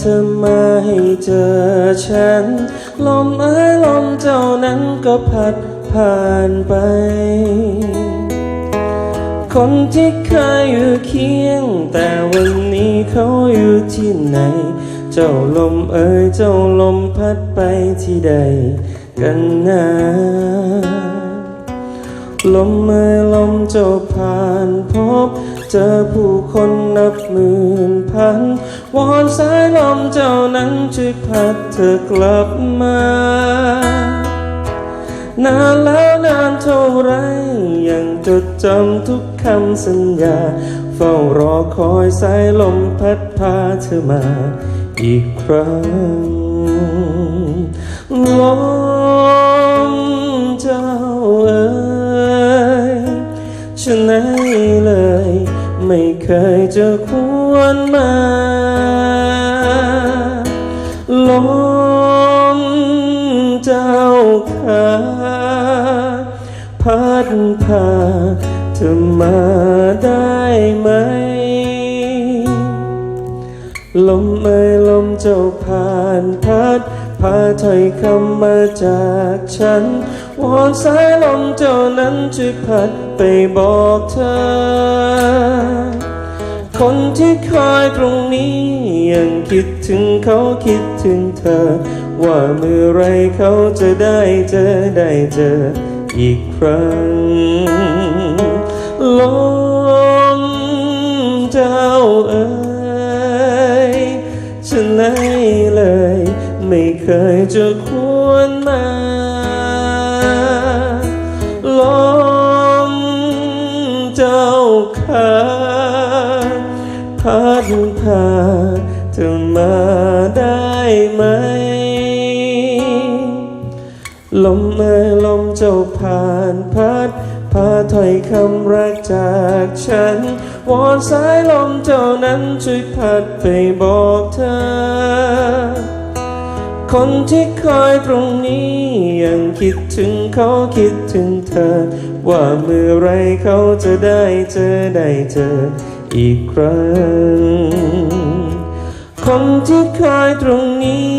เธอมาให้เจอฉัน ลมเอ้ยลมเจ้านั้นก็พัดผ่านไป คนที่เคยอยู่เคียง แต่วันนี้เขาอยู่ที่ไหน เจ้าลมเอ้ยเจ้าลมพัดไปที่ใดกันนะลมเมื่อลมเจ้าผ่านพบ เจอผู้คนนับหมื่นพัน วอนสายลมเจ้านั้นช่วยพัดเธอกลับมา นานแล้วนานเท่าไรยังจดจำทุกคำสัญญา เฝ้ารอคอยสายลมพัดพาเธอมา อีกครั้งลมเจ้าเอ๋ยฉันไหนเลย ไม่เคยจะควรมา ลมเจ้าขาพัดพาเธอมาได้ไหม ลมเอ่ยลมเจ้าผ่านพัดพาถ้อยคำมาจากฉัน วอนสายลมเจ้านั้นช่วยพัดไปบอกเธอ คนที่คอยตรงนี้ยังคิดถึงเขาคิด ถึงเธอ ว่าเมื่อไรเขาจะได้เจอได้เจออีกครั้งลมเจ้าเอ๋ยฉันไหนเลย ไม่เคยจะควรมาลมเจ้าขาพัดพา ลมเอ่ยลมเจ้าผ่านพัดพาถ้อยคำรักจากฉัน วอนสายลมเจ้านั้นช่วยพัดไปบอกเธอ คนที่คอยตรงนี้ยังคิดถึงเขาคิดถึงเธอ ว่าเมื่อไรเขาจะได้เจอได้เจออีกครั้ง คนที่คอยตรงนี้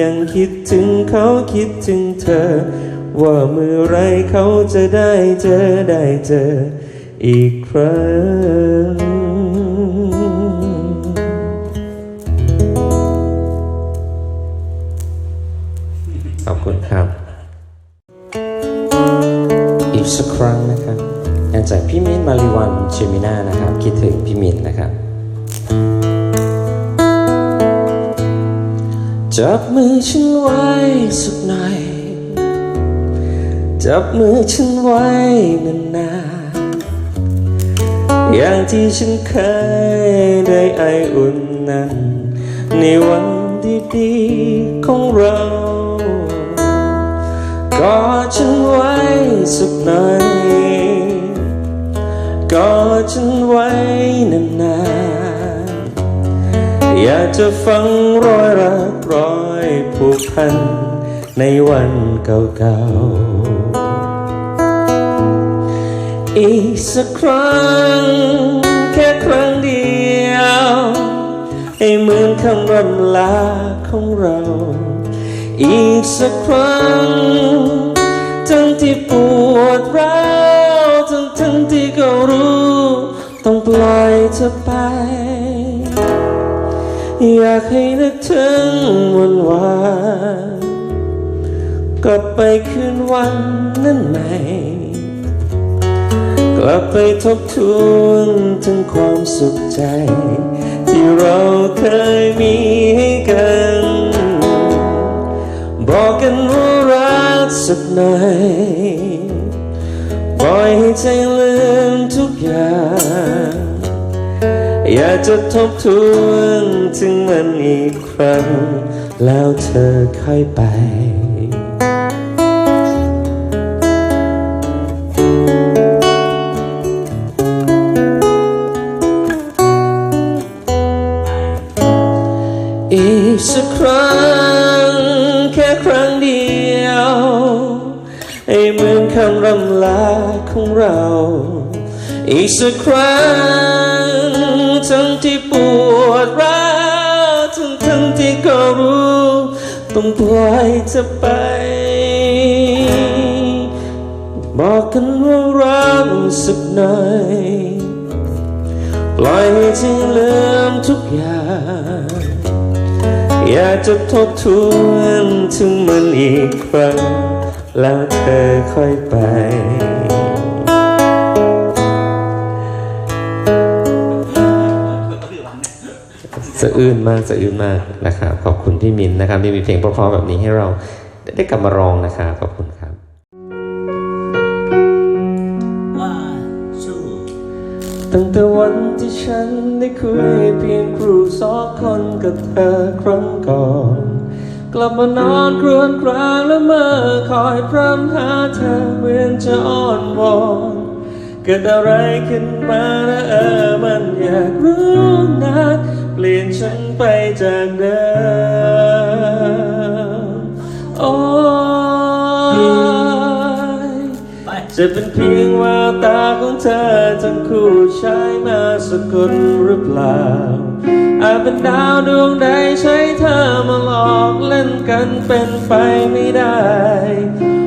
ยังคิดถึงเขาคิดถึงเธอ ว่าเมื่อไรเขาจะได้เจอได้เจออีกครั้งขอบคุณครับ อีกสักครั้งนะครับงานจากพี่มินมาริวันเชมิน่านะครับ คิดถึงพี่มินนะครับ จับมือฉันไว้สักหน่อยจับมือฉันไว้นานๆอย่างที่ฉันเคยได้ไออุ่นนั้น ในวันดีๆของเรากอดฉันไว้สักหน่อยกอดฉันไว้นานๆอยากจะฟังรอยรัก ร้อยผูกพันในวันเก่าๆ อีกสักครั้ง แค่ครั้งเดียวให้เหมือนคำร่ำลาของเรา อีกสักครั้ง ทั้งที่ปวดร้าวทั้งทั้งที่ก็รู้ ต้องปล่อยเธอไป อยากให้นึกถึงวันวานกลับไปคืนวันนั้นใหม่กลับไปทบทวนถึงความสุขใจ ที่เราเคยมีให้กัน บอกกันว่ารักสักหน่อยปล่อยให้ใจลืมทุกอย่าง อยากจะทบทวนถึงมันอีกครั้ง แล้วเธอค่อยไป อีกสักครั้ง แค่ครั้งเดียว ให้เหมือนคำรำลาของเรา อีกสักครั้ง ทั้งที่ปวดร้าวทั้งทั้งที่ก็รู้ ต้องปล่อยเธอไป บอกกันว่ารักสักหน่อยปล่อยให้เธอลืมทุกอย่าง อยากจะทบทวนถึงมันอีกครั้ง แล้วเธอค่อยไป สะอื้นมากสะอื้นมากนะครับขอบคุณพี่มินนะครับที่มีเพลงเพราะๆแบบนี้ให้เราได้กลับมาร้องนะครับขอบคุณครับตั้งแต่วันที่ฉันได้คุยเพียงครูสองคนกับเธอครั้งก่อน กลับมานอนครวญครางและเมื่อคอยพร่ำหาเธอเหมือนจะอ้อนวอนเกิดอะไรขึ้นมาและเออมันอยากรู้นะ เปลี่ยนฉันไปจากเดิมโอ้ยจะเป็นเพียงแววตาของเธอทั้งคู่ใช้มาสะกดหรือเปล่า อาจเป็นดาวดวงใดใช้เธอมาหลอกเล่นกันเป็นไปไม่ได้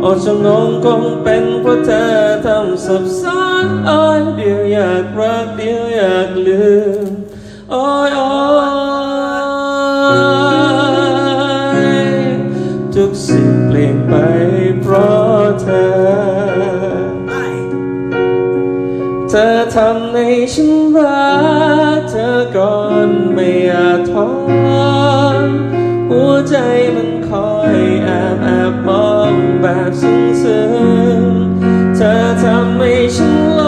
โอ้จะงงคงเป็นเพราะเธอทำสับสนโอ้ยเดียวอยากรักเดียวอยากลืม ทำให้ฉันรักเธอก่อนไม่อาจถอนหัวใจมันคอยแอบแอบมองแบบซึ้งซึ้งๆเธอทำให้ฉันหล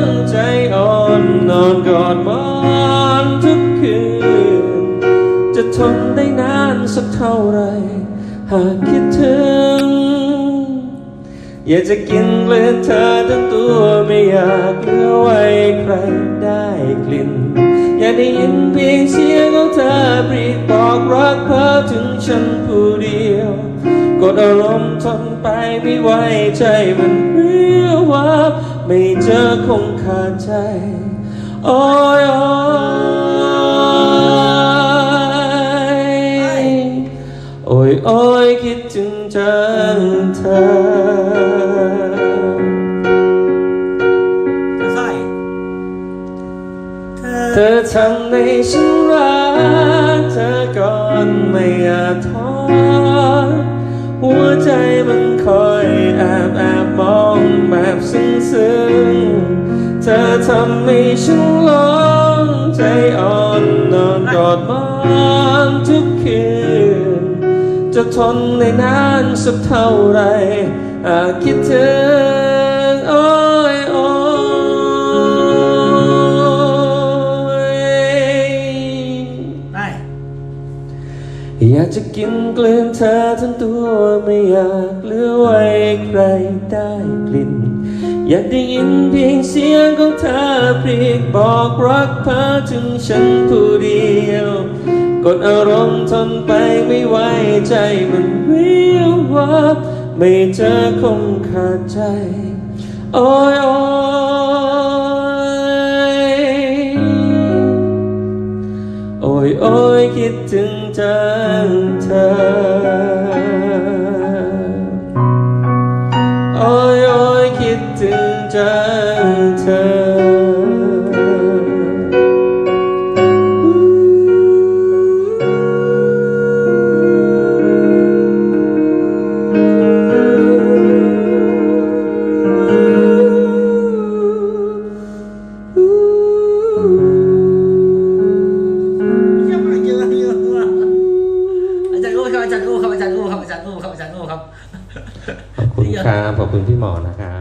งใจอ่อนนอนกอดมอนทุกคืน จะทนได้นานสักเท่าไหร่ อยากจะกินเกลือเธอทั้งตัวไม่อยากเหลือไว้ใครได้กลิ่น อยากได้ยินเพียงเสียงของเธอปรีดบอกรักเพ้อถึงฉันผู้เดียว กดอารมณ์ทนไปไม่ไหวใจมันเรียววับไม่เจอคงขาดใจ โอ้ยโอ้ย อ้ยโอ้ยคิดถึงจังเธอใส่เธอทำให้ฉันรักเธอก่อนไม่อาจท้อหัวใจมันคอยแอบแอบมองแบบซึ้งซึ้งๆเธอทำให้ฉัน จะทนได้นานสักเท่าไรหากคิดถึงโอ้ยโอ้ยไปอยากจะกินกลืนเธอทั้งตัวไม่อยากเหลือไว้ใครได้กลิ่น อยากได้ยินเพียงเสียงของเธอพรีดบอกรักเพ้อถึงฉันผู้เดียว กดอารมณ์ทนไปไม่ไหวใจมันวิววับไม่เจอคงขาดใจ โอ้ยโอ้ยโอ้ยโอ้ยคิดถึงจังเธอ โอ้ยโอ้ยคิดถึงจัง คุณพี่หมอนะครั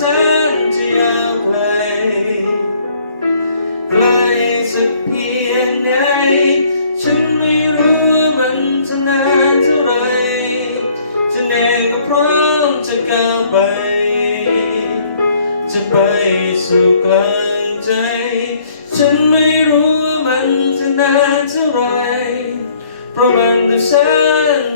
จะยาวกลไสักเพียงไหนฉันไม่รู้มันจะนานเท่าไรจะเหนื่อยก็พร้อมจะก้าวไป จะไปสู่กลางใจ ฉันไม่รู้มันจะนานเท่าไรเพราะมันดูแสน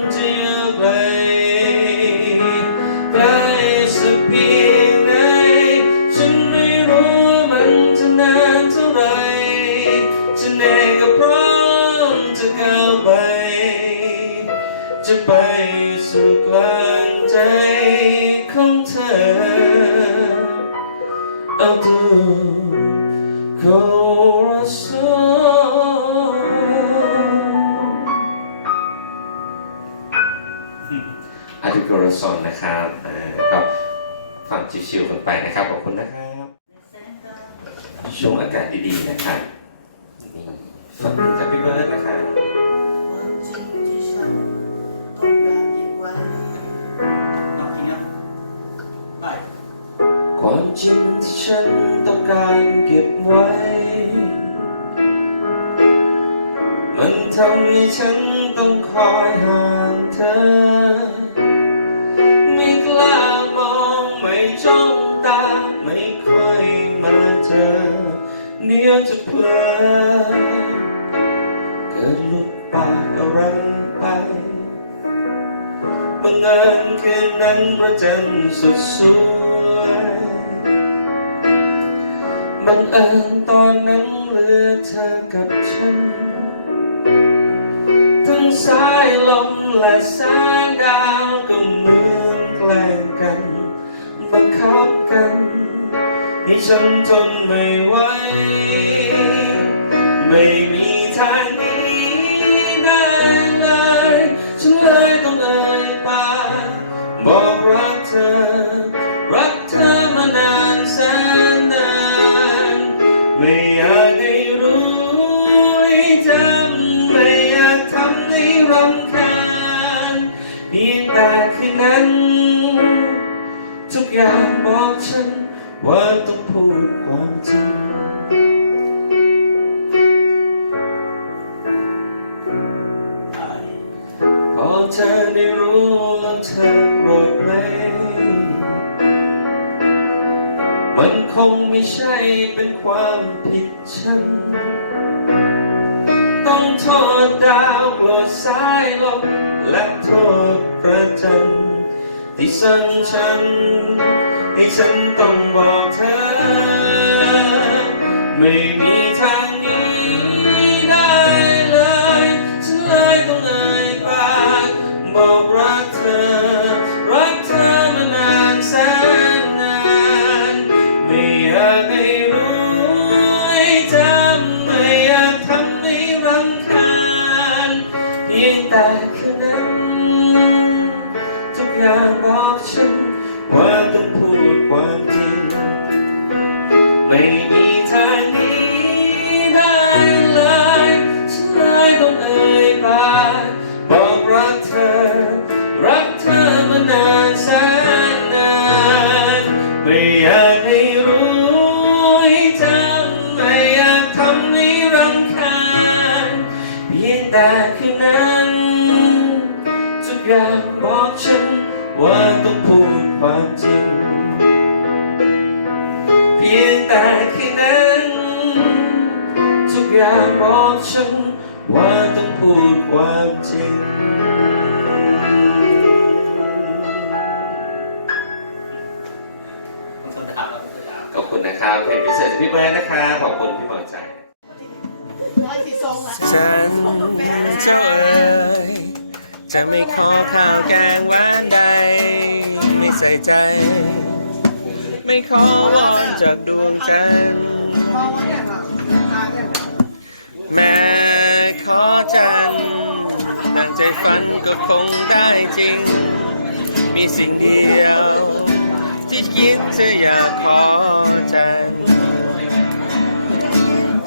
นะครับอ่าก็ฝังชิวๆกันไปนะครับขอบคุณนะครับช่วงอากาศดีๆนะครับนี่ฟังจากพี่เบิร์ดนะครับความจริงที่ฉันต้องการเก็บไว้ มันทำให้ฉันต้องคอยห่างเธอ จ้องตาไม่ค่อยมาเจอเดี๋ยจะเพลอเกิดหลุดปากอะไรไปบังเอิญคืนนั้นพระจันทร์สุดสวยบังเอิญตอนนั้นเหลือเธอกับฉัน ทั้งสายลมและแสงดาวก็เหมือนแกล้ง บังคับกัน ให้ฉันทนไม่ไหว ไม่มีทางนี้ได้เลย ฉันเลยต้องเอ่ยปากบอกรักเธอ ว่าต้องพูดความจริง พอเธอได้รู้แล้วเธอโกรธไหม มันคงไม่ใช่เป็นความผิดฉัน ต้องโทษดาวโกรธสายลมและโทษพระจันทร์ ที่สั่งฉัน ให้ฉันต้องบอกเธอ ไม่มี ว่าต้องพูดความจริง เพียงแต่คืนนั้น ทุกอย่างบอกฉัน ว่าต้องพูดความจริงขอบคุณนะครับเพลงพิเศษจากพี่เบิร์ดนะครับขอบคุณพี่บอลใจน้อยสิทรงละฉันเจ้าเอ๋ยจะไม่ขอข้าวแกงหวานใดไม่ ใส่ใจ ไม่ขอวอนจากดวงจันทร์มองเนี่ยค่ะทางเนี่ยแม้ขอจันทร์ตั้งใจฝันก็คงได้จริง มีสิ่งเดียว ที่คิดจะอยากขอจันทร์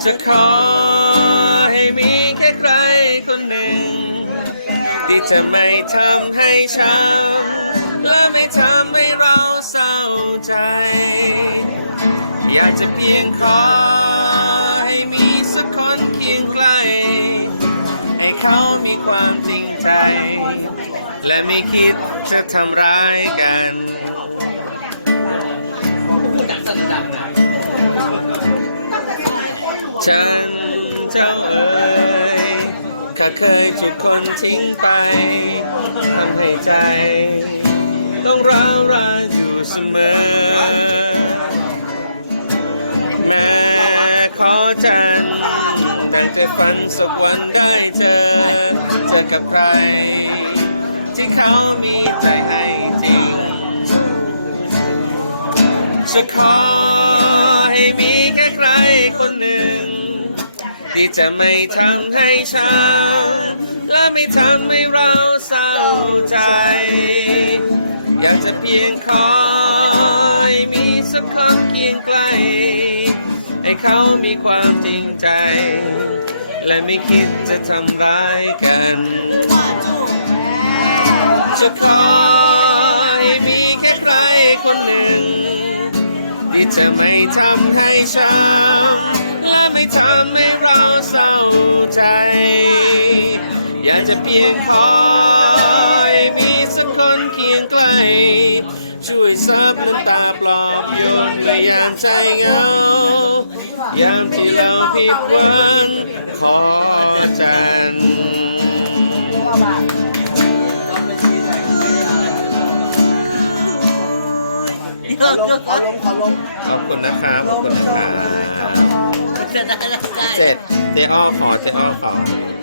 จะขอให้มีแค่ใครคนหนึ่งที่จะไม่ทำให้ช้ำ ทำให้เราเศร้าใจ อยากจะเพียงขอให้มีสักคนเคียงใกล้ ให้เขามีความจริงใจ และไม่คิดจะทำร้ายกันฉันเจ้าเอ๋ยก็เคยถูกคนทิ้งไปทำให้ใจ ต้องร้าวรานอยู่เสมอ แม้ขอจันแต่จะฝันสักวันได้เจอ เจอกับใคร ที่เขามีใจให้จริง จะขอให้มีแค่ใครคนหนึ่ง ที่จะไม่ทำให้ช้ำและไม่ทำให้เราเศร้าใจ จะเพียงขอให้มีสักคนเคียงใกล ให้เขามีความจริงใจ และไม่คิดจะทำร้ายกันจะคอยมีแค่ใครคนหนึ่ง ที่จะไม่ทำให้ช้ำและไม่ทำให้เราเศร้าใจ อยากจะเพียงคอ ช่วยซับน้ำตาปลอบโยนเมื่อยามใจเหงายามที่เราผิดหวังขอจันทร์เลิกเลิกขอลงขอลงขอบคุณนะครับขอบคุณนะครับได้ได้ได้เจ็ดเจ๊อ้อขอเจ๊อ้อขอ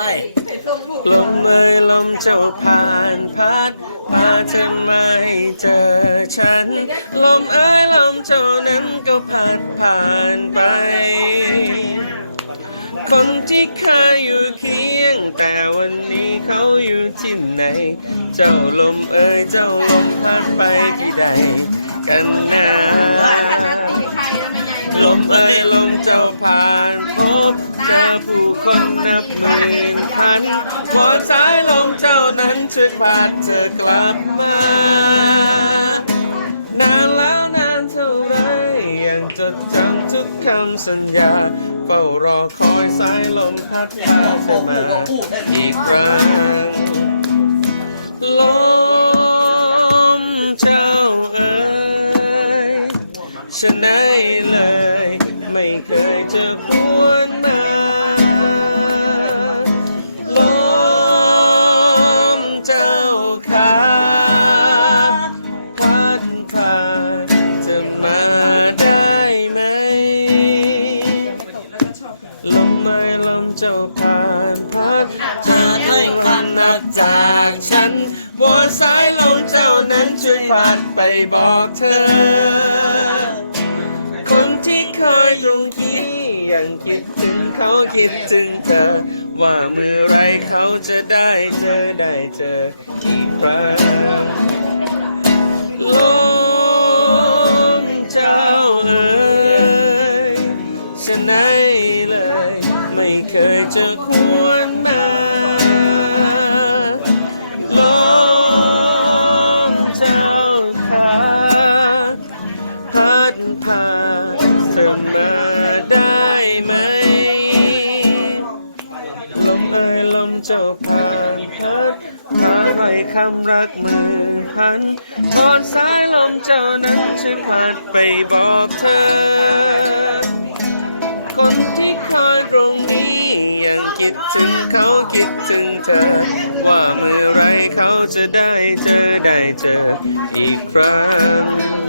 ไปลมมือลมเจ้าผ่านพัดพาเธอมาให้เจอฉัน ลมเอ้ยลมเจ้านั้นก็พัดผ่านไปคนที่เคยอยู่เคียง แต่วันนี้เขาอยู่ที่ไหน เจ้าลมเอ้ยเจ้าลมพัดไปที่ใดกันนะลมเอ้ยลมเจ้าผ่านพ บเจอผู้คนนับหมื่นพันพอสายลมเจ้านั้นช่วยพาเธอกลับมานานแล้วนานเท่าไรยังจดจำทุกคำสัญญาเฝ้ารอคอยสายลมพัดพาเธอมาอีกครั้งลมเจ้าเอ๋ยฉันไห นบนสายลมเจ้านั้นช่วยพาไปบอกเธอ คนที่เคยอยู่ที่ยังคิดถึงเขาคิดถึงเธอ ว่าเมื่อไรเขาจะได้เจอได้เจออีกครั้ง คำรักหมื่นพันตอนสายลมเจ้านั้นช่วยพัดไปบอกเธอ คนที่คอยตรงนี้ยังคิดถึงเขาคิดถึงเธอ ว่าเมื่อไรเขาจะได้เจอได้เจออีกครั้ง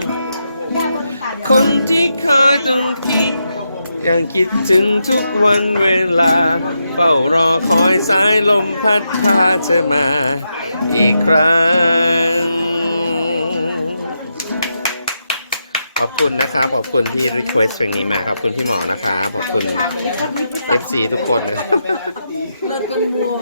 ยังคิดถึงทุกวันเวลา เฝ้ารอคอยสายลมพัดพาเธอมาอีกครั้ง ขอบคุณนะครับขอบคุณที่รีเควสเพลงนี้มา ขอบคุณพี่หมอนะครับขอบคุณ FC ทุกคน เลิศกันบัว